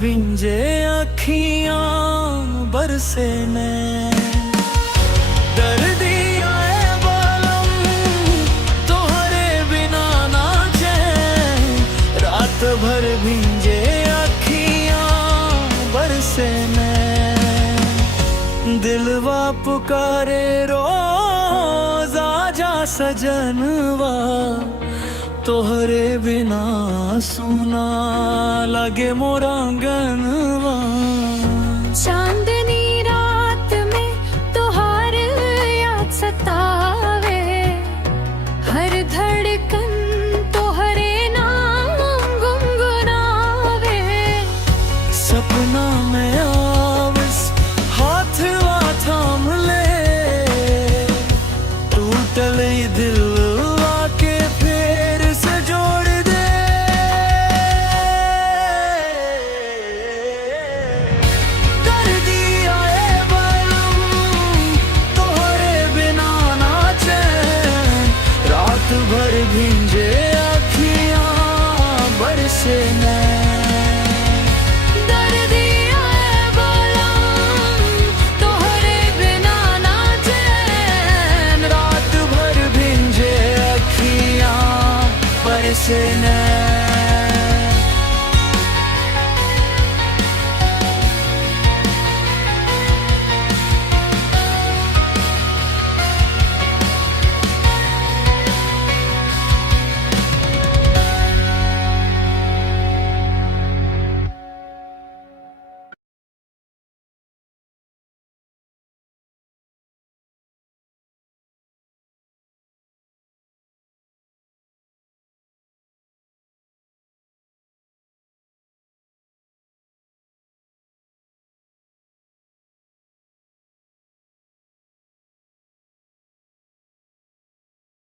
भिंजे अखियां बरसे ने दर्दी आए बालम तोहरे बिना ना चैन रात भर भिंजे अखियां बरसे ने दिलवा पुकारे रोज आजा सजनवा तोहरे बिना सुना लगे मोरा आंगन